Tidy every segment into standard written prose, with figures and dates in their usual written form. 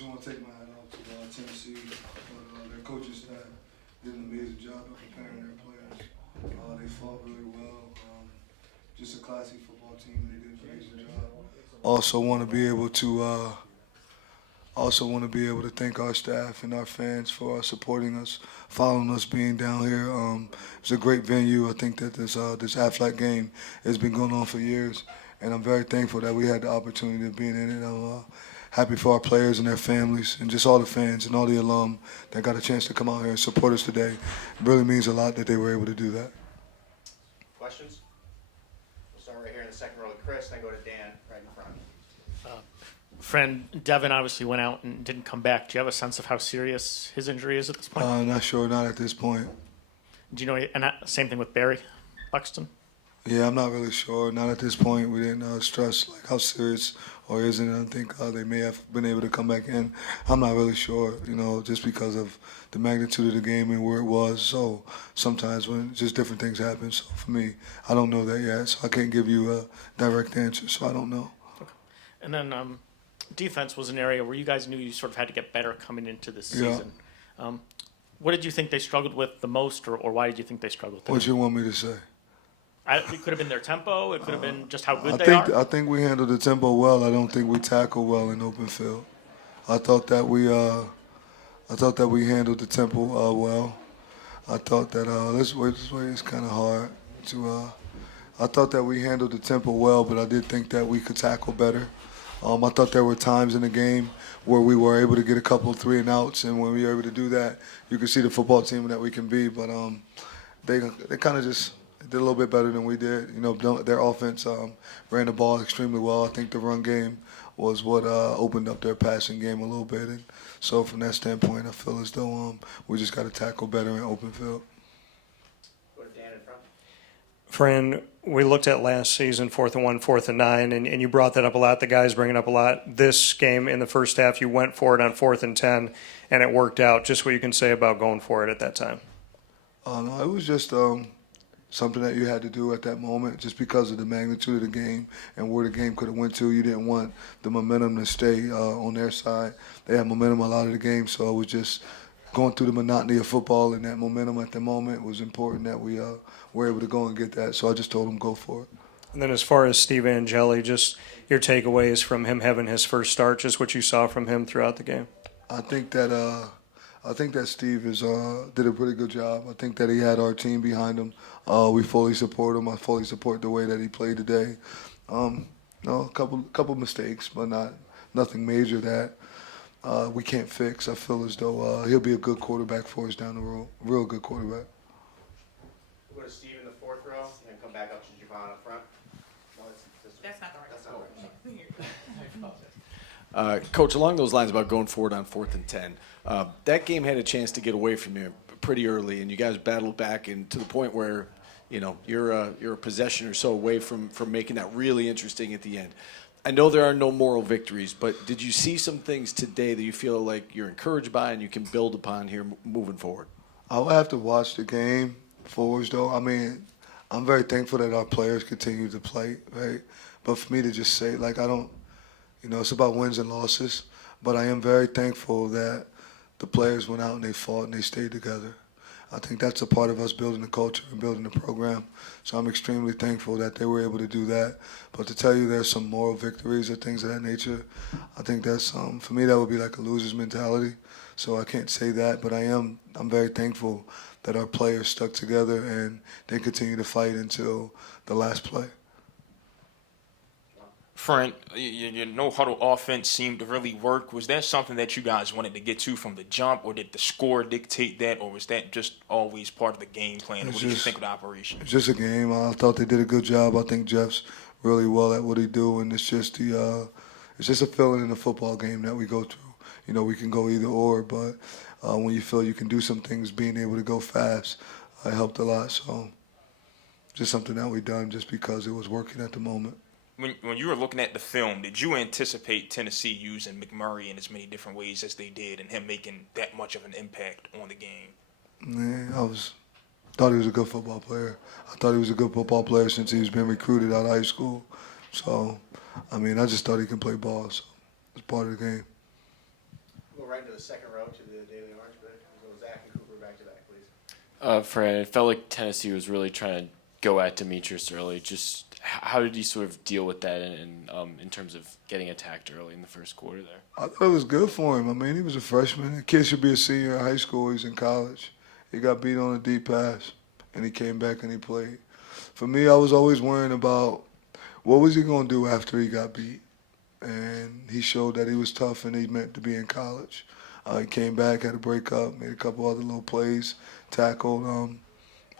just want to take my hat off to Tennessee. Their coaching staff did an amazing job of preparing their players. They fought really well. Just a classy football team. They did an amazing job. Also want to be able to thank our staff and our fans for supporting us, following us, being down here. It's a great venue. I think that this Aflac game has been going on for years, and I'm very thankful that we had the opportunity of being in it. I'm happy for our players and their families, and just all the fans and all the alum that got a chance to come out here and support us today. It really means a lot that they were able to do that. Questions? We'll start right here in the second row with Chris, then go to Dan right in front. Friend Devin obviously went out and didn't come back. Do you have a sense of how serious his injury is at this point? Not sure, not at this point. Do you know? And same thing with Barry Buxton. Yeah, I'm not really sure. Not at this point. We didn't stress like how serious or isn't it. I think they may have been able to come back in. I'm not really sure, just because of the magnitude of the game and where it was. So sometimes when just different things happen. So for me, I don't know that yet. So I can't give you a direct answer. So I don't know. Okay. And then defense was an area where you guys knew you sort of had to get better coming into this season. Yeah. What did you think they struggled with the most, or why did you think they struggled? What you want me to say? It could have been their tempo. It could have been just how good they are. I think we handled the tempo well. I don't think we tackled well in open field. I thought that we handled the tempo well. I thought that this way is kind of hard to. I thought that we handled the tempo well, but I did think that we could tackle better. I thought there were times in the game where we were able to get a couple 3-and-outs, and when we were able to do that, you could see the football team that we can be. But they kind of just did a little bit better than we did. Their offense ran the ball extremely well. I think the run game was what opened up their passing game a little bit. And so from that standpoint, I feel as though we just got to tackle better in open field. Go to Dan in front. Fran, we looked at last season, 4th and 1, 4th and 9, and you brought that up a lot. The guys bring it up a lot. This game in the first half, you went for it on 4th and 10, and it worked out. Just what you can say about going for it at that time. No, it was just something that you had to do at that moment just because of the magnitude of the game and where the game could have went to. You didn't want the momentum to stay on their side. They had momentum a lot of the game, so it was just going through the monotony of football, and that momentum at the moment was important that we were able to go and get that. So I just told them go for it. And then as far as Steve Angeli, just your takeaways from him having his first start, just what you saw from him throughout the game. I think that Steve did a pretty good job. I think that he had our team behind him. We fully support him. I fully support the way that he played today. A couple mistakes, but nothing major that we can't fix. I feel as though he'll be a good quarterback for us down the road. Real good quarterback. We'll go to Steve in the 4th row, and then come back up to Javon up front. No, That's not the right. That's not Coach, along those lines about going forward on 4th and 10, that game had a chance to get away from you pretty early, and you guys battled back, and to the point where you're a possession or so away from making that really interesting at the end. I know there are no moral victories, but did you see some things today that you feel like you're encouraged by and you can build upon here moving forward? I'll have to watch the game forwards, though. I mean, I'm very thankful that our players continue to play, right? But for me to just say, I don't, it's about wins and losses. But I am very thankful that the players went out and they fought and they stayed together. I think that's a part of us building the culture and building the program. So I'm extremely thankful that they were able to do that. But to tell you there's some moral victories or things of that nature, I think that's, for me, that would be like a loser's mentality. So I can't say that, but I'm very thankful that our players stuck together and they continue to fight until the last play. Fran, your no-huddle offense seemed to really work. Was that something that you guys wanted to get to from the jump, or did the score dictate that, or was that just always part of the game plan? What did you think of the operation? It's just a game. I thought they did a good job. I think Jeff's really well at what he do, and it's just a feeling in the football game that we go through. We can go either or, but when you feel you can do some things, being able to go fast, it helped a lot. So just something that we done just because it was working at the moment. When you were looking at the film, did you anticipate Tennessee using McMurray in as many different ways as they did and him making that much of an impact on the game? Yeah, thought he was a good football player. I thought he was a good football player since he was being recruited out of high school. So, I just thought he can play ball. So it's part of the game. Go right into the second row to the Daily Orange, but we'll go Zach and Cooper back to back, please. Fran, it felt like Tennessee was really trying to go at Demetrius early. Just how did you sort of deal with that in terms of getting attacked early in the first quarter there? I thought it was good for him. I mean, he was a freshman. The kid should be a senior in high school. He's in college. He got beat on a deep pass, and he came back and he played. For me, I was always worrying about what was he going to do after he got beat. And he showed that he was tough and he meant to be in college. He came back, had a breakup, made a couple other little plays, tackled.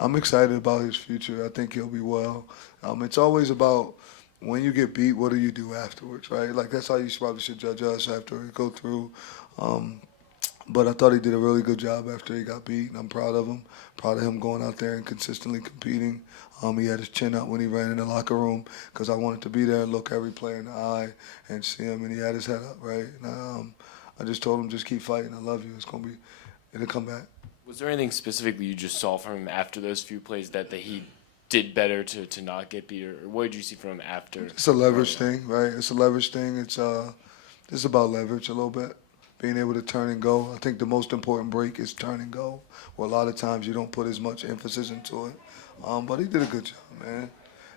I'm excited about his future. I think he'll be well. It's always about when you get beat, what do you do afterwards, right? Like, that's how you probably should judge us after we go through. But I thought he did a really good job after he got beat, and I'm proud of him. Proud of him going out there and consistently competing. He had his chin up when he ran in the locker room because I wanted to be there and look every player in the eye and see him, and he had his head up, right? And, I just told him, just keep fighting. I love you. It'll come back. Was there anything specifically you just saw from him after those few plays that he did better to not get beat, or what did you see from him after? It's a leverage thing, right? It's a leverage thing. It's about leverage a little bit, being able to turn and go. I think the most important break is turn and go, where a lot of times you don't put as much emphasis into it. But he did a good job, man.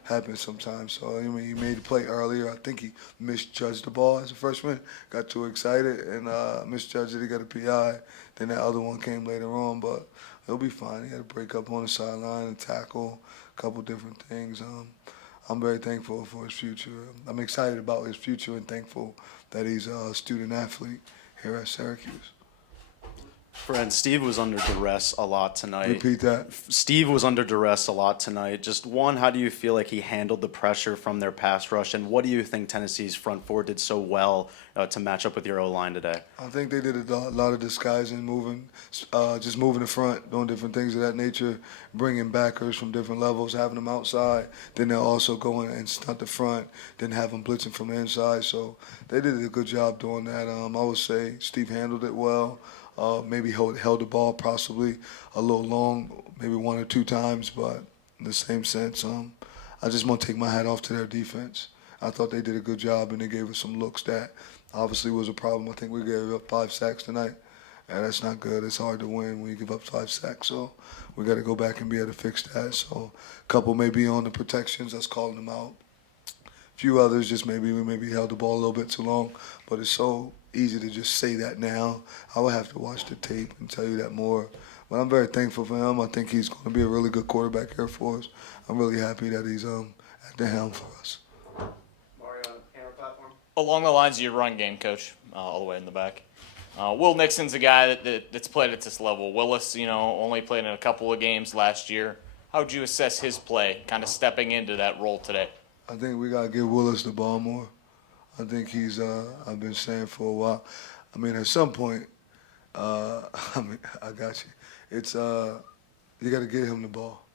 Happens sometimes. So, I mean, he made a play earlier. I think he misjudged the ball as a freshman, got too excited, and misjudged it. He got a PI. Then that other one came later on, but he'll be fine. He had a break up on the sideline, a tackle, a couple different things. I'm very thankful for his future. I'm excited about his future and thankful that he's a student athlete here at Syracuse. Fred, Steve was under duress a lot tonight. Repeat that. Steve was under duress a lot tonight. Just one, how do you feel like he handled the pressure from their pass rush, and what do you think Tennessee's front four did so well to match up with your O-line today? I think they did a lot of disguising, moving, just moving the front, doing different things of that nature, bringing backers from different levels, having them outside. Then they'll also go in and stunt the front, then have them blitzing from the inside. So they did a good job doing that. I would say Steve handled it well. Maybe held the ball possibly a little long, maybe one or two times, but in the same sense, I just want to take my hat off to their defense. I thought they did a good job, and they gave us some looks that obviously was a problem. I think we gave up 5 sacks tonight, and that's not good. It's hard to win when you give up 5 sacks, so we got to go back and be able to fix that. So a couple maybe on the protections, us calling them out. A few others just we maybe held the ball a little bit too long, but it's so easy to just say that now. I would have to watch the tape and tell you that more. But I'm very thankful for him. I think he's going to be a really good quarterback here for us. I'm really happy that he's at the helm for us. Mario on the camera platform. Along the lines of your run game, Coach, all the way in the back. Will Nixon's a guy that's played at this level. Willis, only played in a couple of games last year. How would you assess his play, kind of stepping into that role today? I think we got to give Willis the ball more. I think he's, I've been saying for a while. I mean, at some point, I got you. It's, you got to get him the ball.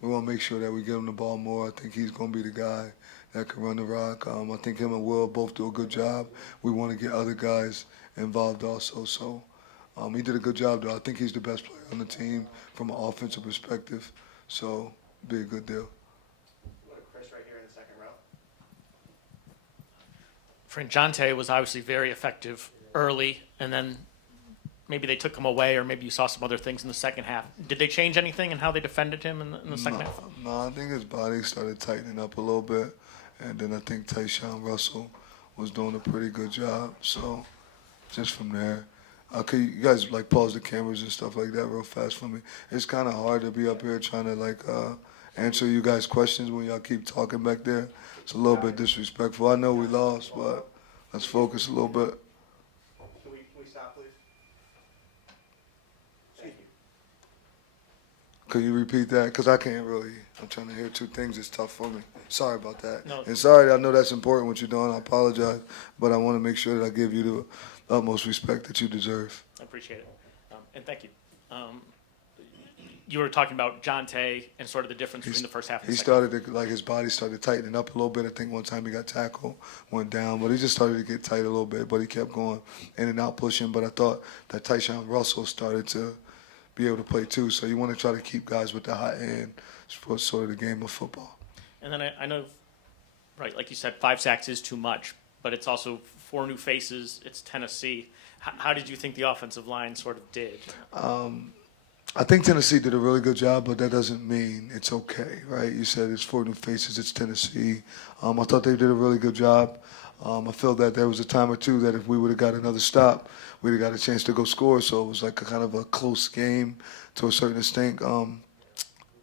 We want to make sure that we get him the ball more. I think he's going to be the guy that can run the rock. I think him and Will both do a good job. We want to get other guys involved also. So he did a good job, though. I think he's the best player on the team from an offensive perspective. So be a good deal. Go to Chris right here in the second row. Franjante was obviously very effective early, and then maybe they took him away, or maybe you saw some other things in the second half. Did they change anything in how they defended him in the second half? No, I think his body started tightening up a little bit, and then I think Tyshawn Russell was doing a pretty good job. So just from there, could you guys pause the cameras and stuff like that real fast for me? It's kind of hard to be up here trying to answer you guys' questions when y'all keep talking back there. It's a little bit disrespectful. I know we lost, but let's focus a little bit. Can we stop, please? Thank you. Could you repeat that? Because I can't really. I'm trying to hear two things. It's tough for me. Sorry about that. No. And sorry, I know that's important what you're doing. I apologize. But I want to make sure that I give you the utmost respect that you deserve. I appreciate it. And thank you. You were talking about Jonte and sort of the difference between the first half and He the second. started to, his body started tightening up a little bit. I think one time he got tackled, went down, but he just started to get tight a little bit. But he kept going in and out pushing. But I thought that Tyshawn Russell started to be able to play too. So you want to try to keep guys with the hot hand for sort of the game of football. And then I know, right, like you said, 5 sacks is too much, but it's also 4 new faces. It's Tennessee. How did you think the offensive line sort of did? I think Tennessee did a really good job, but that doesn't mean it's okay, right? You said it's 4 new faces, it's Tennessee. I thought they did a really good job. I feel that there was a time or two that if we would have got another stop, we'd have got a chance to go score. So it was like a kind of a close game to a certain extent.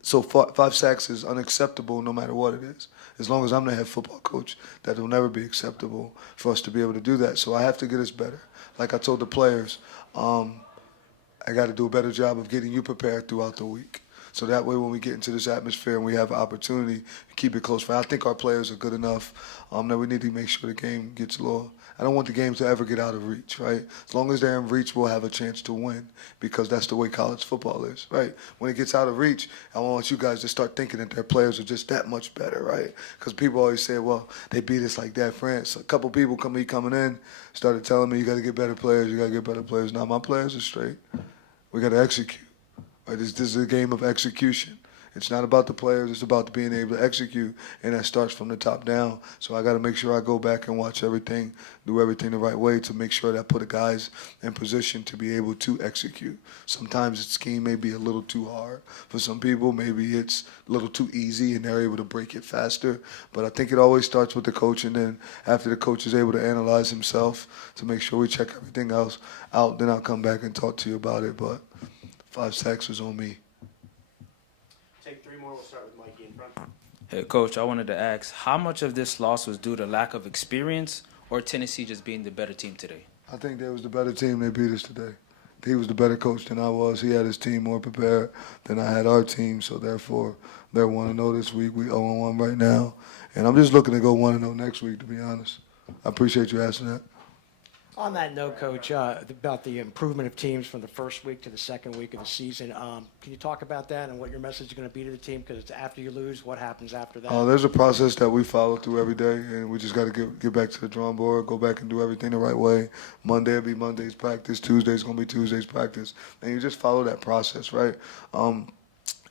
So 5 sacks is unacceptable no matter what it is. As long as I'm the head football coach, that will never be acceptable for us to be able to do that. So I have to get us better. Like I told the players, I got to do a better job of getting you prepared throughout the week. So that way when we get into this atmosphere and we have an opportunity to keep it close. I think our players are good enough that we need to make sure the game gets low. I don't want the games to ever get out of reach, right? As long as they're in reach, we'll have a chance to win because that's the way college football is, right? When it gets out of reach, I want you guys to start thinking that their players are just that much better, right? Because people always say, well, they beat us like that, France. A couple people coming in started telling me, you got to get better players, you got to get better players. Now my players are straight. We got to execute. Right? This is a game of execution. It's not about the players. It's about being able to execute, and that starts from the top down. So I got to make sure I go back and watch everything, do everything the right way to make sure that I put the guys in position to be able to execute. Sometimes the scheme may be a little too hard for some people. Maybe it's a little too easy, and they're able to break it faster. But I think it always starts with the coach, and then after the coach is able to analyze himself to make sure we check everything else out, then I'll come back and talk to you about it. But 5 sacks was on me. Take 3 more. We'll start with Mikey in front. Hey, Coach, I wanted to ask, how much of this loss was due to lack of experience or Tennessee just being the better team today? I think they was the better team. They beat us today. He was the better coach than I was. He had his team more prepared than I had our team. So, therefore, they're 1-0 this week. We 0-1 right now. And I'm just looking to go 1-0 next week, to be honest. I appreciate you asking that. On that note, Coach, about the improvement of teams from the first week to the second week of the season, can you talk about that and what your message is going to be to the team? Because it's after you lose, what happens after that? There's a process that we follow through every day, and we just got to get back to the drawing board, go back and do everything the right way. Monday will be Monday's practice. Tuesday's going to be Tuesday's practice. And you just follow that process, right? And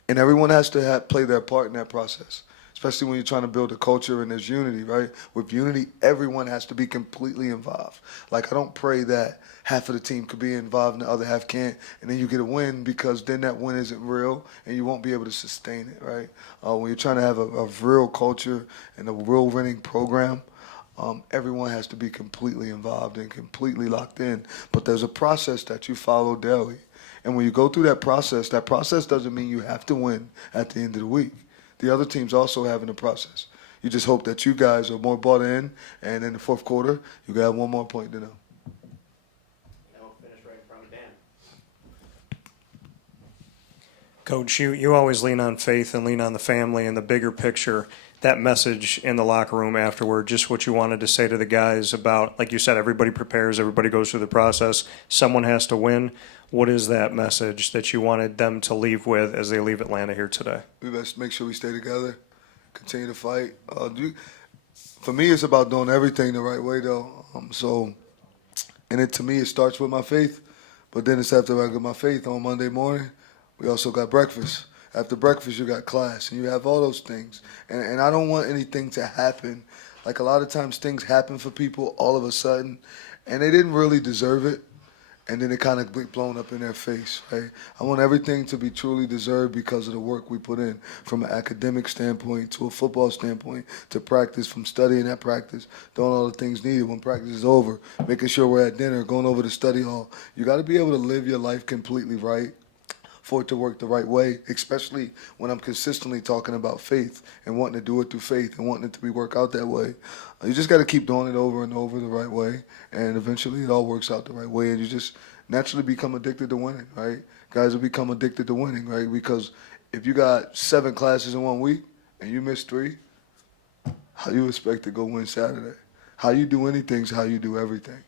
everyone has to play their part in that process, especially when you're trying to build a culture and there's unity, right? With unity, everyone has to be completely involved. Like, I don't pray that half of the team could be involved and the other half can't, and then you get a win because then that win isn't real and you won't be able to sustain it, right? When you're trying to have a real culture and a real winning program, everyone has to be completely involved and completely locked in. But there's a process that you follow daily. And when you go through that process doesn't mean you have to win at the end of the week. The other team's also having a process. You just hope that you guys are more bought in, and in the fourth quarter, you got 1 more point than them. Now we'll finish right in front of Dan. Coach, you always lean on faith and lean on the family and the bigger picture. That message in the locker room afterward, just what you wanted to say to the guys about, like you said, everybody prepares, everybody goes through the process. Someone has to win. What is that message that you wanted them to leave with as they leave Atlanta here today? We best make sure we stay together, continue to fight. For me, it's about doing everything the right way, though. To me, it starts with my faith. But then it's after I get my faith on Monday morning, we also got breakfast. After breakfast, you got class, and you have all those things. And I don't want anything to happen. Like, a lot of times things happen for people all of a sudden, and they didn't really deserve it. And then it kind of get blown up in their face, right? I want everything to be truly deserved because of the work we put in, from an academic standpoint to a football standpoint to practice, from studying at practice, doing all the things needed when practice is over, making sure we're at dinner, going over to study hall. You got to be able to live your life completely right for it to work the right way, especially when I'm consistently talking about faith and wanting to do it through faith and wanting it to be work out that way. You just got to keep doing it over and over the right way, and eventually it all works out the right way, and you just naturally become addicted to winning, right? Guys will become addicted to winning, right? Because if you got 7 classes in 1 week and you miss 3, how you expect to go win Saturday? How you do anything is how you do everything.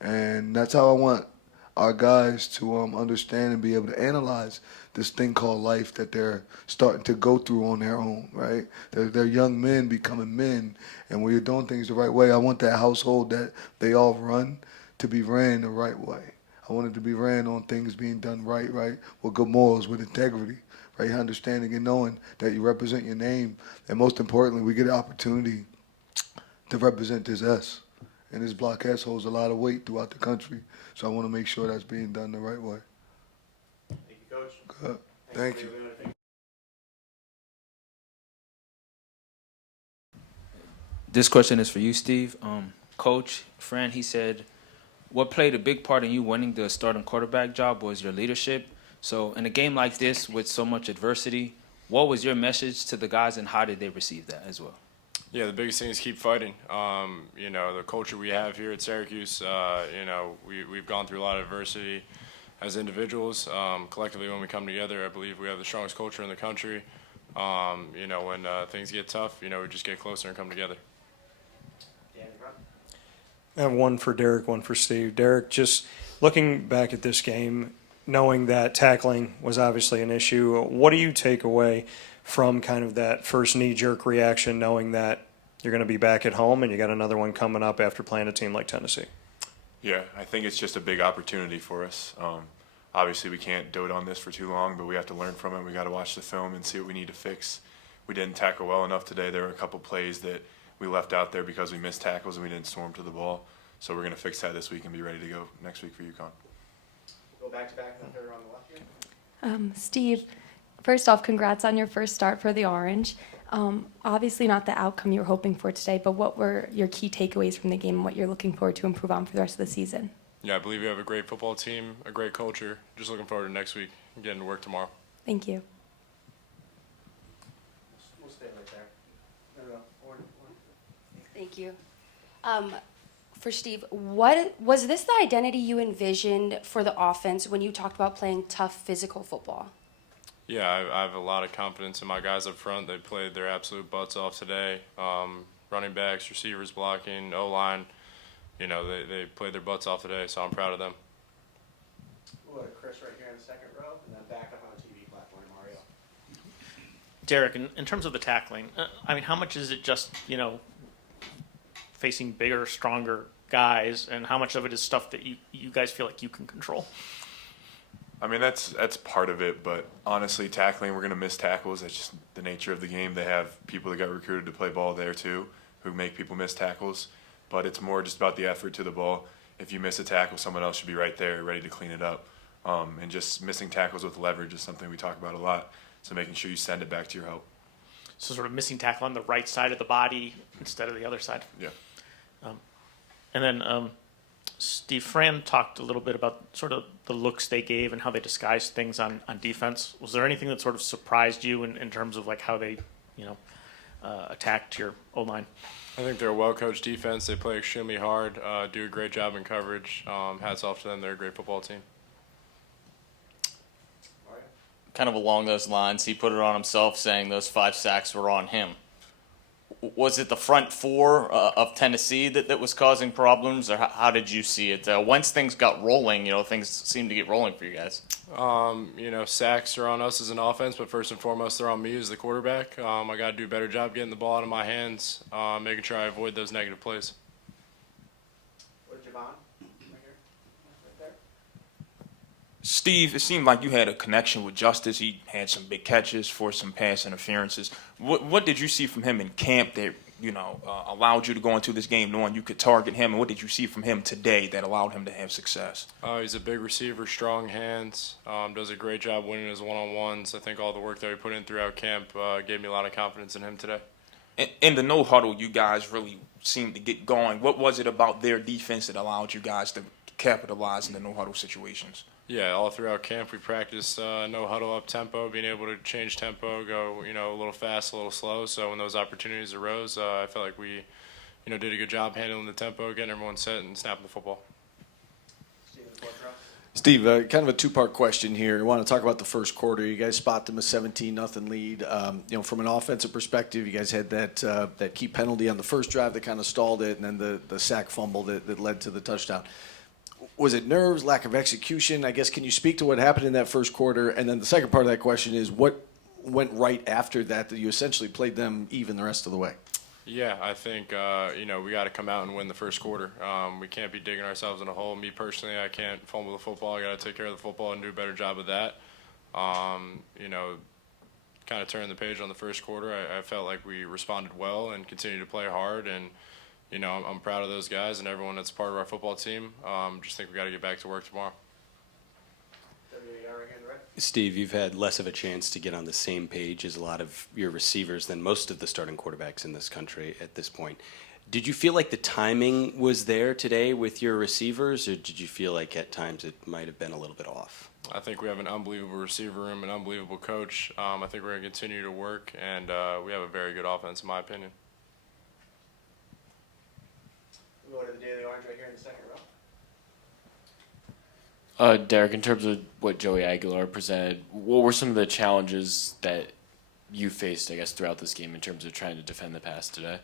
And that's how I want our guys to understand and be able to analyze this thing called life that they're starting to go through on their own, right? They're young men becoming men, and when you're doing things the right way, I want that household that they all run to be ran the right way. I want it to be ran on things being done right, with good morals, with integrity, right? Understanding and knowing that you represent your name, and most importantly, we get an opportunity to represent this S. and this block S holds a lot of weight throughout the country. So I want to make sure that's being done the right way. Thank you, Coach. Good. Thank you. This question is for you, Steve. Coach Fran, he said, what played a big part in you winning the starting quarterback job was your leadership. So in a game like this with so much adversity, what was your message to the guys and how did they receive that as well? Yeah, the biggest thing is keep fighting. You know, the culture we have here at Syracuse, you know, we've gone through a lot of adversity as individuals. Collectively, when we come together, I believe we have the strongest culture in the country. You know, when things get tough, you know, we just get closer and come together. I have one for Derek, one for Steve. Derek, just looking back at this game, knowing that tackling was obviously an issue, what do you take away from kind of that first knee-jerk reaction, knowing that you're going to be back at home and you got another one coming up after playing a team like Tennessee? Yeah, I think it's just a big opportunity for us. Obviously, we can't dote on this for too long, but we have to learn from it. We got to watch the film and see what we need to fix. We didn't tackle well enough today. There were a couple plays that we left out there because we missed tackles and we didn't storm to the ball. So we're going to fix that this week and be ready to go next week for UConn. Go back to back up there on the left here. Steve, first off, congrats on your first start for the Orange. Obviously not the outcome you were hoping for today, but what were your key takeaways from the game and what you're looking forward to improve on for the rest of the season? Yeah, I believe we have a great football team, a great culture. Just looking forward to next week and getting to work tomorrow. Thank you. We'll stay right there. There we go. Thank you. For Steve, what was this the identity you envisioned for the offense when you talked about playing tough physical football? Yeah, I have a lot of confidence in my guys up front. They played their absolute butts off today. Running backs, receivers blocking, O-line. You know, they played their butts off today, so I'm proud of them. We'll go to Chris right here in the second row, and then back up on the TV platform, Mario. Derek, in terms of the tackling, I mean, how much is it just, you know, facing bigger, stronger guys, and how much of it is stuff that you guys feel like you can control? I mean, that's part of it, but honestly, tackling, we're going to miss tackles. That's just the nature of the game. They have people that got recruited to play ball there too, who make people miss tackles, but it's more just about the effort to the ball. If you miss a tackle, someone else should be right there ready to clean it up. And just missing tackles with leverage is something we talk about a lot, so making sure you send it back to your help. So sort of missing tackle on the right side of the body instead of the other side. Yeah. And then Steve, Fran talked a little bit about sort of the looks they gave and how they disguised things on defense. Was there anything that sort of surprised you in terms of like how they, you know, attacked your O-line? I think they're a well-coached defense. They play extremely hard, do a great job in coverage. Hats off to them. They're a great football team. Kind of along those lines, he put it on himself saying those 5 sacks were on him. Was it the front four of Tennessee that was causing problems, or how did you see it? Once things got rolling, you know, things seemed to get rolling for you guys. You know, sacks are on us as an offense, but first and foremost, they're on me as the quarterback. I got to do a better job getting the ball out of my hands, making sure I avoid those negative plays. What did Javon? Right here. Right there. Steve, it seemed like you had a connection with Justice. He had some big catches for some pass interferences. What did you see from him in camp that, you know, allowed you to go into this game knowing you could target him? And what did you see from him today that allowed him to have success? He's a big receiver, strong hands, does a great job winning his one-on-ones. I think all the work that we put in throughout camp gave me a lot of confidence in him today. In the no-huddle, you guys really seemed to get going. What was it about their defense that allowed you guys to capitalize in the no-huddle situations? Yeah, all throughout camp we practiced no huddle up tempo, being able to change tempo, go, you know, a little fast, a little slow. So when those opportunities arose, I felt like we, you know, did a good job handling the tempo, getting everyone set, and snapping the football. Steve, kind of a two-part question here. I want to talk about the first quarter. You guys spot them a 17-0 lead. You know, from an offensive perspective, you guys had that key penalty on the first drive that kind of stalled it, and then the sack fumble that led to the touchdown. Was it nerves, lack of execution? I guess, can you speak to what happened in that first quarter? And then the second part of that question is, what went right after that you essentially played them even the rest of the way? Yeah, I think, you know, we got to come out and win the first quarter. We can't be digging ourselves in a hole. Me personally, I can't fumble the football. I got to take care of the football and do a better job of that. You know, kind of turning the page on the first quarter. I felt like we responded well and continued to play hard and, you know, I'm proud of those guys and everyone that's part of our football team. Just think we got to get back to work tomorrow. Steve, you've had less of a chance to get on the same page as a lot of your receivers than most of the starting quarterbacks in this country at this point. Did you feel like the timing was there today with your receivers, or did you feel like at times it might have been a little bit off? I think we have an unbelievable receiver room, an unbelievable coach. I think we're going to continue to work, and we have a very good offense, in my opinion. We'll go to the Daily Orange right here in the second row. Derek, in terms of what Joey Aguilar presented, what were some of the challenges that you faced, I guess, throughout this game in terms of trying to defend the pass today?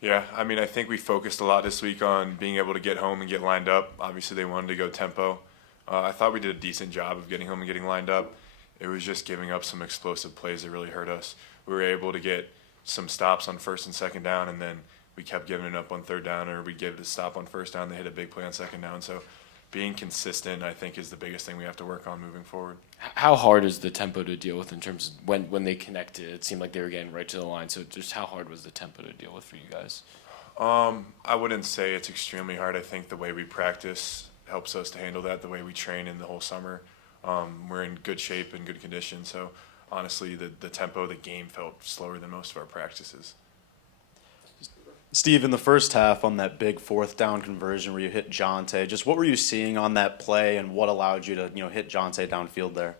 Yeah, I mean, I think we focused a lot this week on being able to get home and get lined up. Obviously, they wanted to go tempo. I thought we did a decent job of getting home and getting lined up. It was just giving up some explosive plays that really hurt us. We were able to get some stops on first and second down, and then we kept giving it up on third down, or we'd give it a stop on first down. They hit a big play on second down. So being consistent, I think, is the biggest thing we have to work on moving forward. How hard is the tempo to deal with in terms of when they connected? It seemed like they were getting right to the line. So just how hard was the tempo to deal with for you guys? I wouldn't say it's extremely hard. I think the way we practice helps us to handle that, the way we train in the whole summer. We're in good shape and good condition. So honestly, the tempo of the game felt slower than most of our practices. Steve, in the first half on that big fourth down conversion where you hit Jonte, just what were you seeing on that play and what allowed you to, hit Jonte downfield there?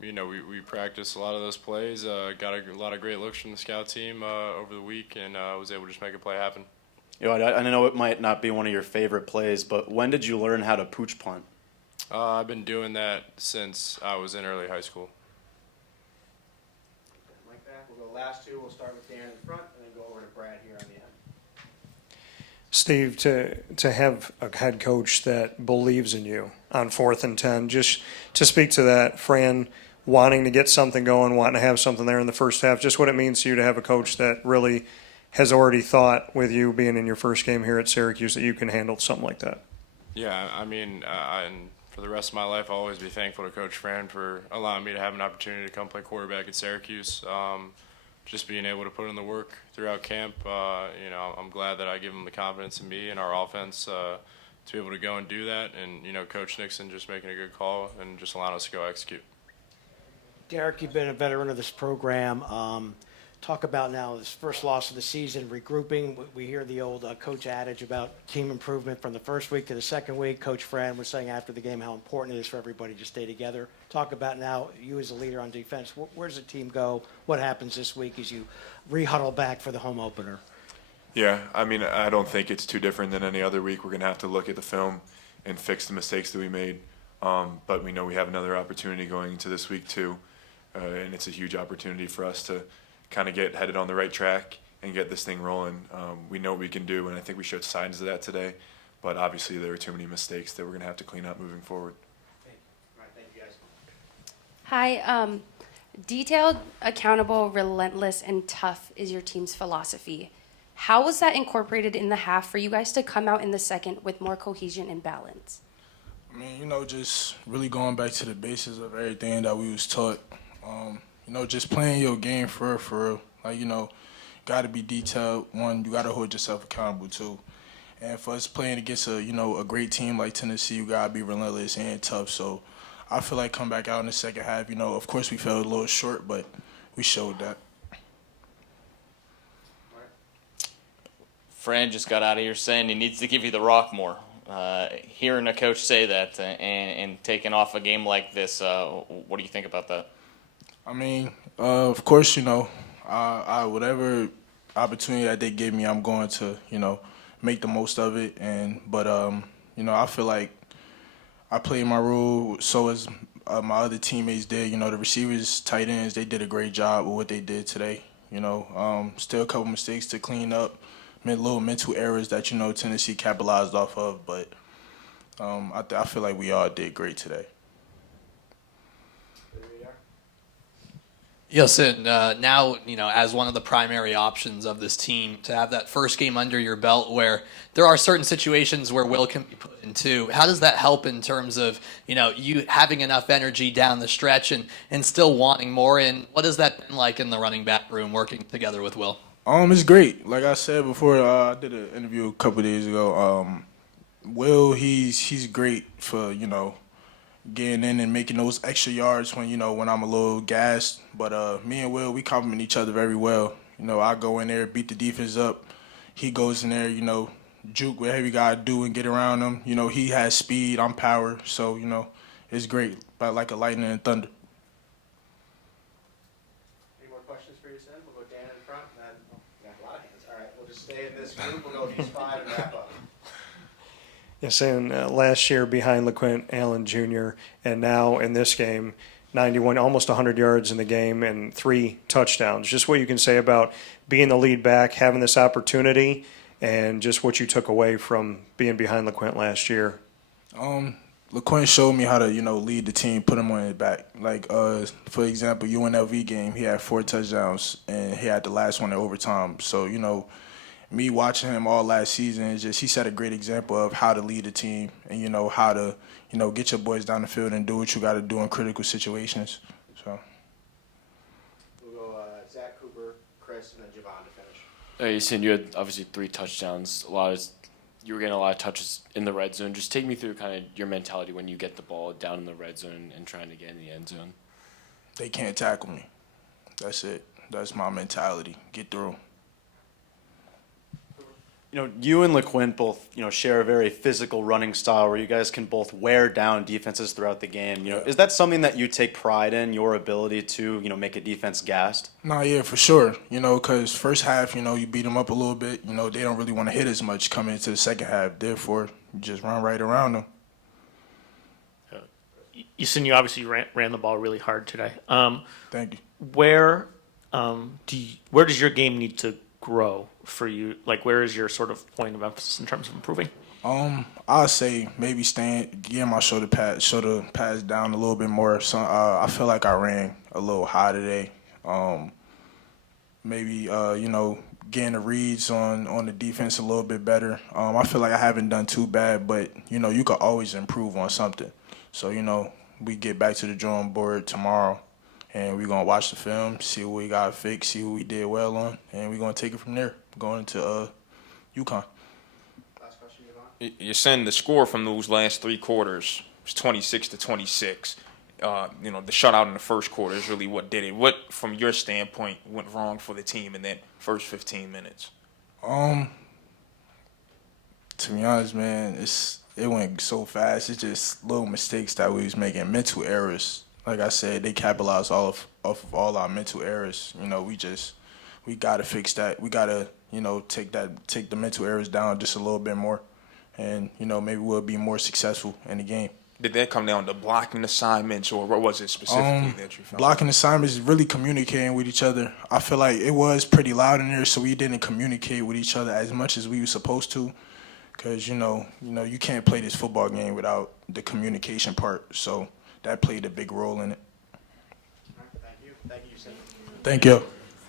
You know, we practiced a lot of those plays, got a lot of great looks from the scout team over the week, and was able to just make a play happen. I know it might not be one of your favorite plays, but when did you learn how to pooch punt? I've been doing that since I was in early high school. Mike back. We'll go last two. We'll start with Dan in the front and then go over to Brad here on the end. Steve, to have a head coach that believes in you on 4th and 10, just to speak to that, Fran wanting to get something going, wanting to have something there in the first half, just what it means to you to have a coach that really has already thought, with you being in your first game here at Syracuse, that you can handle something like that. Yeah, I mean, and for the rest of my life, I'll always be thankful to Coach Fran for allowing me to have an opportunity to come play quarterback at Syracuse. Just being able to put in the work throughout camp, I'm glad that I give him the confidence in me and our offense to be able to go and do that. And, Coach Nixon just making a good call and just allowing us to go execute. Derek, you've been a veteran of this program. Talk about now this first loss of the season, regrouping. We hear the old coach adage about team improvement from the first week to the second week. Coach Fran was saying after the game how important it is for everybody to stay together. Talk about now you as a leader on defense. Where does the team go? What happens this week as you re-huddle back for the home opener? Yeah, I mean, I don't think it's too different than any other week. We're going to have to look at the film and fix the mistakes that we made. But we know we have another opportunity going into this week too. And it's a huge opportunity for us to kind of get headed on the right track and get this thing rolling. We know what we can do, and I think we showed signs of that today. But obviously, there were too many mistakes that we're going to have to clean up moving forward. All right, thank you guys. Hi. Detailed, accountable, relentless, and tough is your team's philosophy. How was that incorporated in the half for you guys to come out in the second with more cohesion and balance? I mean, just really going back to the basis of everything that we was taught. Just playing your game for real. Like, got to be detailed. One, you got to hold yourself accountable, too. And for us playing against a great team like Tennessee, you got to be relentless and tough. So I feel like come back out in the second half, of course we fell a little short, but we showed that. Fran just got out of here saying he needs to give you the rock more. Hearing a coach say that and taking off a game like this, what do you think about that? I mean, of course, I whatever opportunity that they give me, I'm going to, make the most of it. But I feel like I played my role, so as my other teammates did. The receivers, tight ends, they did a great job with what they did today. Still a couple mistakes to clean up, little mental errors that Tennessee capitalized off of. But I feel like we all did great today. Yes, and now, as one of the primary options of this team, to have that first game under your belt where there are certain situations where Will can be put into, how does that help in terms of, you having enough energy down the stretch and still wanting more? And what has that been like in the running back room working together with Will? It's great. Like I said before, I did an interview a couple days ago. Will, he's great for getting in and making those extra yards when I'm a little gassed. But me and Will, we complement each other very well. I go in there, beat the defense up. He goes in there, juke whatever you gotta do and get around him. He has speed, I'm power, so it's great. But like a lightning and thunder. Any more questions for you, Sin? We'll go Dan in front, and then we got a lot of hands. All right, we'll just stay in this group. We'll go these 5 and wrap up. Yeah, saying last year behind LeQuint Allen Jr. and now in this game, 91, almost 100 yards in the game and 3 touchdowns. Just what you can say about being the lead back, having this opportunity, and just what you took away from being behind LeQuint last year. LeQuint showed me how to, lead the team, put him on his back. Like, for example, UNLV game, he had 4 touchdowns, and he had the last one in overtime. So, me watching him all last season is just he set a great example of how to lead the team and how to get your boys down the field and do what you got to do in critical situations. So We'll go Zach, Cooper, Chris, and then Javon to finish. You said you had obviously 3 touchdowns. You were getting a lot of touches in the red zone. Just take me through kind of your mentality when you get the ball down in the red zone and trying to get in the end zone. they can't tackle me. That's it. That's my mentality. Get through. You and LeQuint both, share a very physical running style where you guys can both wear down defenses throughout the game. Is that something that you take pride in, your ability to, make a defense gassed? Nah, yeah, for sure. Because first half, you beat them up a little bit. They don't really want to hit as much coming into the second half. Therefore, you just run right around them. You obviously ran the ball really hard today. Thank you. Where does your game need to grow for you? Like, where is your sort of point of emphasis in terms of improving? I'll say maybe getting my shoulder pads down a little bit more. So I feel like I ran a little high today. Maybe getting the reads on the defense a little bit better. I feel like I haven't done too bad, but you could always improve on something. So we get back to the drawing board tomorrow, and we're gonna watch the film, see what we got to fix, see what we did well on, and we're gonna take it from there. Going into UConn. Last question, Javon. You send the score from those last 3 quarters was 26-26. The shutout in the first quarter is really what did it. What, from your standpoint, went wrong for the team in that first 15 minutes? To be honest, man, it went so fast. It's just little mistakes that we was making, mental errors. Like I said, they capitalized off of all our mental errors. We gotta fix that. We gotta, take the mental errors down just a little bit more, and maybe we'll be more successful in the game. Did that come down to blocking assignments, or what was it specifically that you found? Blocking assignments is really communicating with each other. I feel like it was pretty loud in there, so we didn't communicate with each other as much as we were supposed to. Because, you can't play this football game without the communication part. So that played a big role in it. All right, thank you. Thank you, Cindy. Thank you.